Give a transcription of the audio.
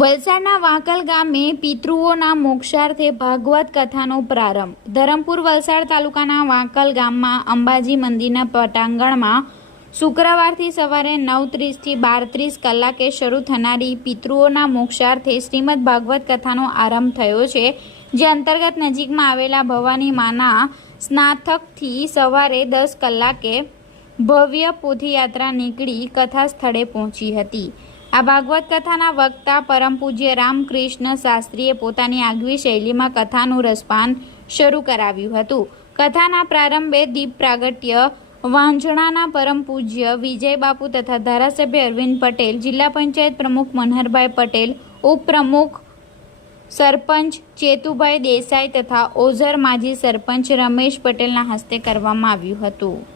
વલસાડના વાંકલ ગામે પિતૃઓના મોક્ષાર્થે ભાગવત કથાનો પ્રારંભ. ધરમપુર વલસાડ તાલુકાના વાંકલ ગામમાં અંબાજી મંદિરના પટાંગણમાં શુક્રવારથી સવારે નવ ત્રીસથી બાર ત્રીસ કલાકે શરૂ થનારી પિતૃઓના મોક્ષાર્થે શ્રીમદ ભાગવત કથાનો આરંભ થયો છે, જે અંતર્ગત નજીકમાં આવેલા ભવાની માના સ્નાથકથી સવારે દસ કલાકે ભવ્ય પોથીયાત્રા નીકળી કથા સ્થળે પહોંચી હતી. આ ભાગવત કથાના વક્તા પરમ પૂજ્ય રામકૃષ્ણ શાસ્ત્રીએ પોતાની આગવી શૈલીમાં કથાનું રસપાન શરૂ કરાવ્યું હતું. કથાના પ્રારંભે દીપ પ્રાગટ્ય, વાંજણાના પરમ પૂજ્ય વિજય બાપુ તથા ધારાસભ્ય અરવિંદ પટેલ, જિલ્લા પંચાયત પ્રમુખ મનહરભાઈ પટેલ, ઉપપ્રમુખ સરપંચ ચેતુભાઈ દેસાઈ તથા ઓઝર માજી સરપંચ રમેશ પટેલના હસ્તે કરવામાં આવ્યું હતું.